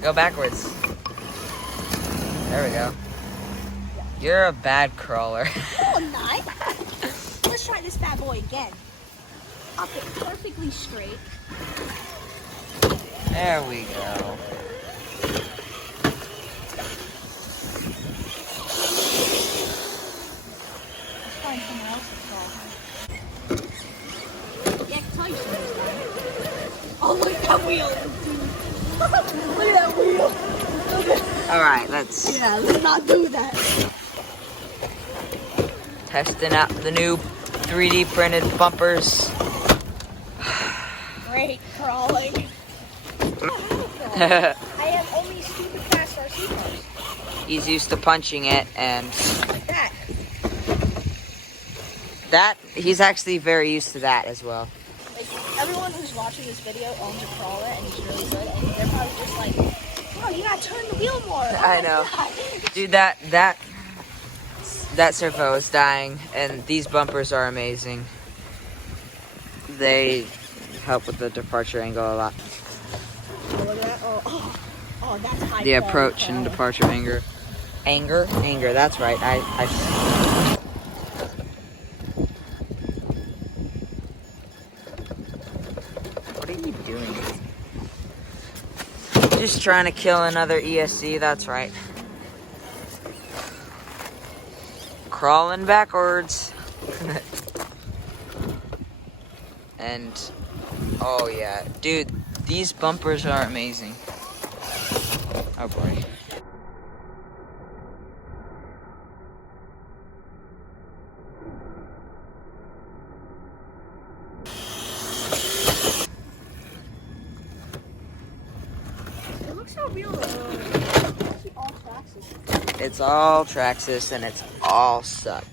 Go backwards. There we go. You're a bad crawler. No, I'm not. Let's try this bad boy again. Up it perfectly straight. There we go. Let's find someone else to crawl. Yeah, I can tell you something. Oh, look at that wheel. Look at that wheel. Alright, let's Yeah, let's not do that. testing out the new 3D printed bumpers. Great crawling. I have only stupid fast RC cars. He's used to punching it, and Like that. he's actually very used to that as well. Like, everyone who's watching this video owns a crawler and he's really good, and they're probably just like, wow, you gotta turn the wheel more. Oh I know. Dude, that servo is dying, and these bumpers are amazing. They help with the departure angle a lot. Oh, look at that. Oh, that's high. The approach and departure anger. Anger, that's right. What are you doing? Just trying to kill another ESC, that's right. Crawling backwards. And, oh yeah. Dude, these bumpers are amazing. Oh boy. It looks so real though. It's all Traxxas. It's all Traxxas and it's all suck.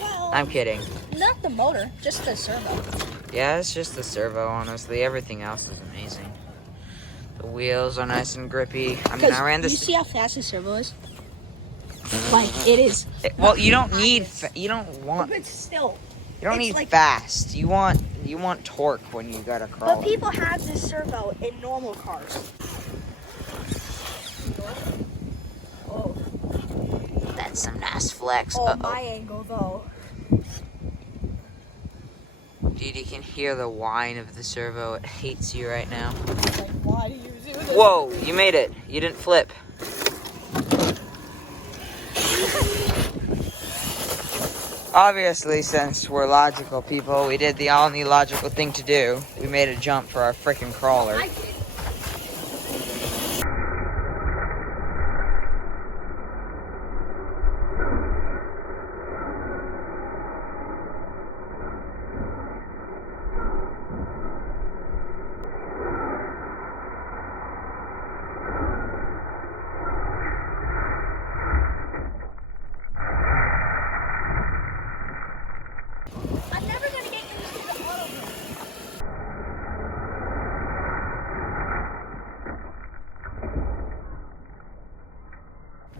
Well, I'm kidding. not the motor, just the servo. Yeah, it's just the servo, honestly. Everything else is amazing. The wheels are nice and grippy. I mean, I ran this. You see how fast the servo is? Like, it is. Well, you don't need. You don't want. But still. You don't it's need like, fast. You want torque when you gotta crawl. But people have this servo in normal cars. Oh. That's some nice flex. Oh, Uh-oh. my angle though. Dude, you can hear the whine of the servo. It hates you right now. Like, why do you do this? Whoa, you made it. You didn't flip. Obviously, since we're logical people, we did the only logical thing to do. We made a jump for our freaking crawler. I did. I'm never gonna get used to the auto mode.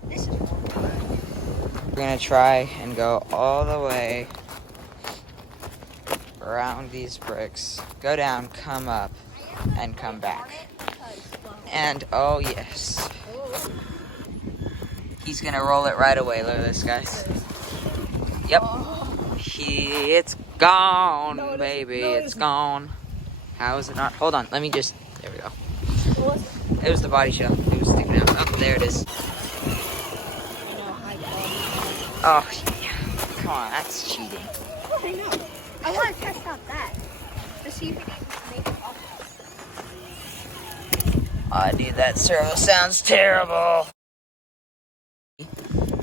This is We're gonna try and go all the way around these bricks. Go down, come up, and come back. And oh yes. He's gonna roll it right away. Look at this, guys. Yep. It's gone, No, it baby. isn't. No, it It's isn't. gone. How is it not? Hold on. Let me just. There we go. What was it? It was the body shell. It was sticking out. Oh, there it is. I know, high quality. Oh, yeah. Come on. That's cheating. I know. I want to test out that to see if it can make it up. Oh, dude, that servo sounds terrible.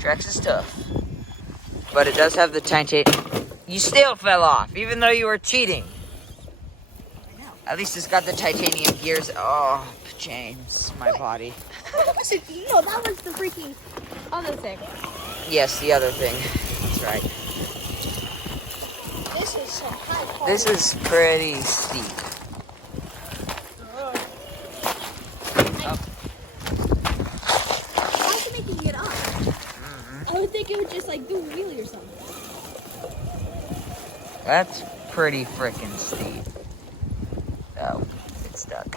Traxxas is tough. But it does have the titanium. You still fell off, even though you were cheating. I know. At least it's got the titanium gears. Oh, James, my body. That was no, that was the freaking other thing. Yes, the other thing. That's right. This is some high quality. This is pretty steep. How's it making it up? I would think it would just like do a wheelie or something. That's pretty freaking steep. Oh, it's stuck.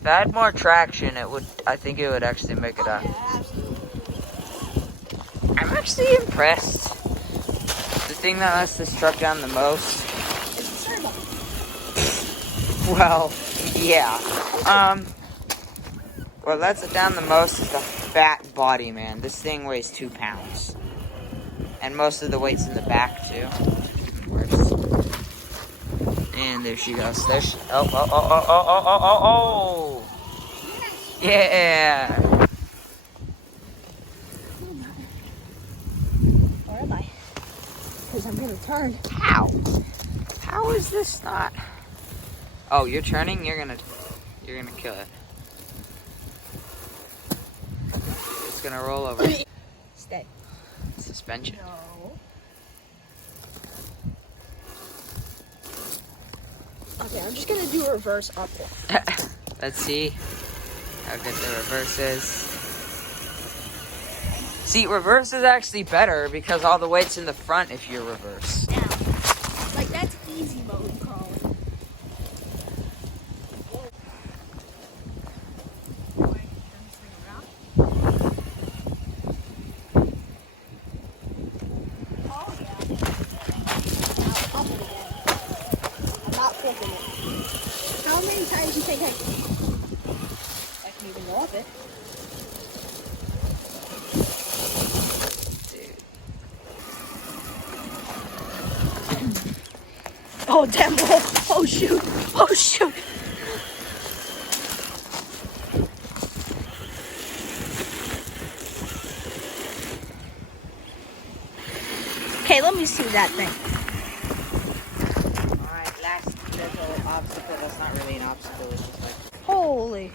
If I had more traction, I think it would actually make it up. Yeah, absolutely. I'm actually impressed. The thing that lets this truck down the most. It's the servo. Well, yeah. What lets it down the most is the fat body, man. This thing weighs 2 pounds. And most of the weight's in the back, too. Worse. And there she goes. There she... Oh. Yeah. Or am I? Because I'm going to turn. How? How is this not... Oh, you're turning? You're gonna kill it. It's gonna roll over. Stay. Suspension. No. Okay, I'm just going to do a reverse upward. Let's see how good the reverse is. See, reverse is actually better because all the weight's in the front if you're reverse. Now, like that's easy mode crawling. Oh yeah. I'll put it in. I'm not flipping it. How many times do you think I can even go up it? Oh, damn. Oh, shoot. Oh, shoot. Okay, let me see that thing. Alright, last little obstacle. That's not really an obstacle. It's just like... Holy.